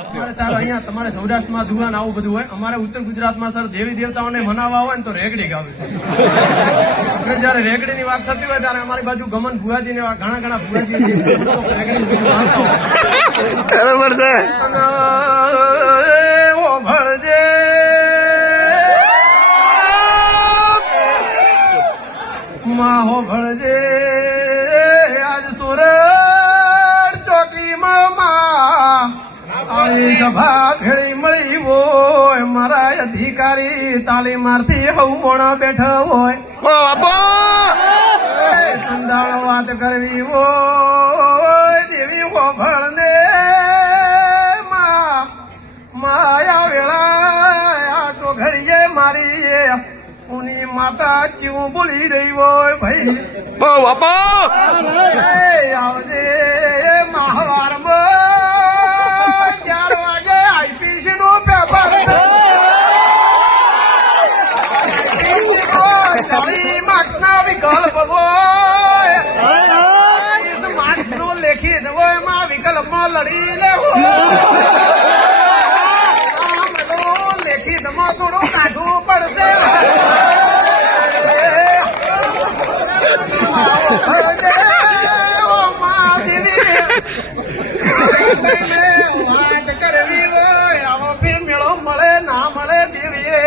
અમારે સર અહીંયા તમારે સૌરાષ્ટ્રમાં ધુવાન આવું બધું હોય. અમારે ઉત્તર ગુજરાતમાં સર દેવી દેવતાઓને મનાવવા હોય ને તો રેગડી ગાવે છે. જયારે રેગડી ની વાત થતી હોય ત્યારે અમારી બાજુ ગમન ભુવાજી ને ઘણા ઘણા ભુવાજી બરોબર છે. ઓ ભળજે. આજ સુરત ભેળી મળી હોય મારા અધિકારી તાલીમારથી હવણ બેઠા હોય. ઓ વાત કરવી હોય દેવી હો ભળને માં માયા વેળા આ તો ઘડીએ મારી ઉની માતા ચીવું બોલી રહી હોય ભાઈ? બાપો! ચાલી માર્ક્સ ના વિકલ્પ હોય માર્ક્સનું લેખિત દેવો એમાં વિકલ્પમાં લડી લેવું લેખિતમાં થોડું કાઢવું પડશે કરવી હોય આવો ફી મેળો મળે ના મળે દેવીએ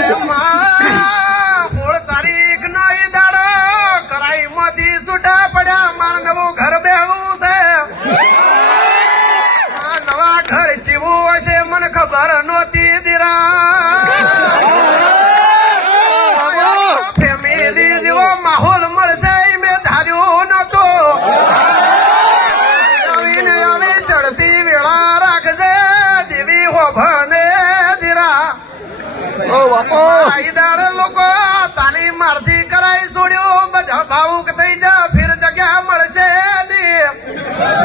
干嘛妈 બાપો લોકો તાલી મારથી કરાઈ છોડ્યું. બધા ભાવુક થઈ જા ફિર જગ્યા મળશે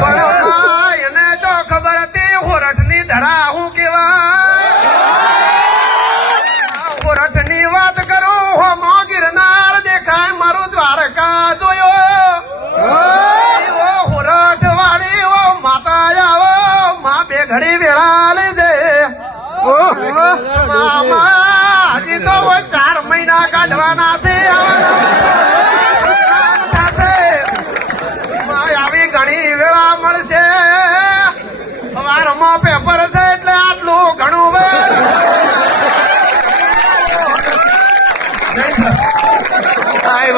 પણ એને જો ખબર હતી હોરઠની ધરા હું કેવાય હોરઠની વાત કરું હોમો ગિરનાર દેખાય મારું દ્વારકા જોયો. હોરઠ વાળી ઓ માતા આવો. માં બે ઘડી વેળા લેજે ઓ. મામા હજી તો ચાર મહિના કાઢવાના છે. આવી ઘણી વેળા મળશે. વારમાં પેપર છે એટલે આટલું ઘણું વે. બાય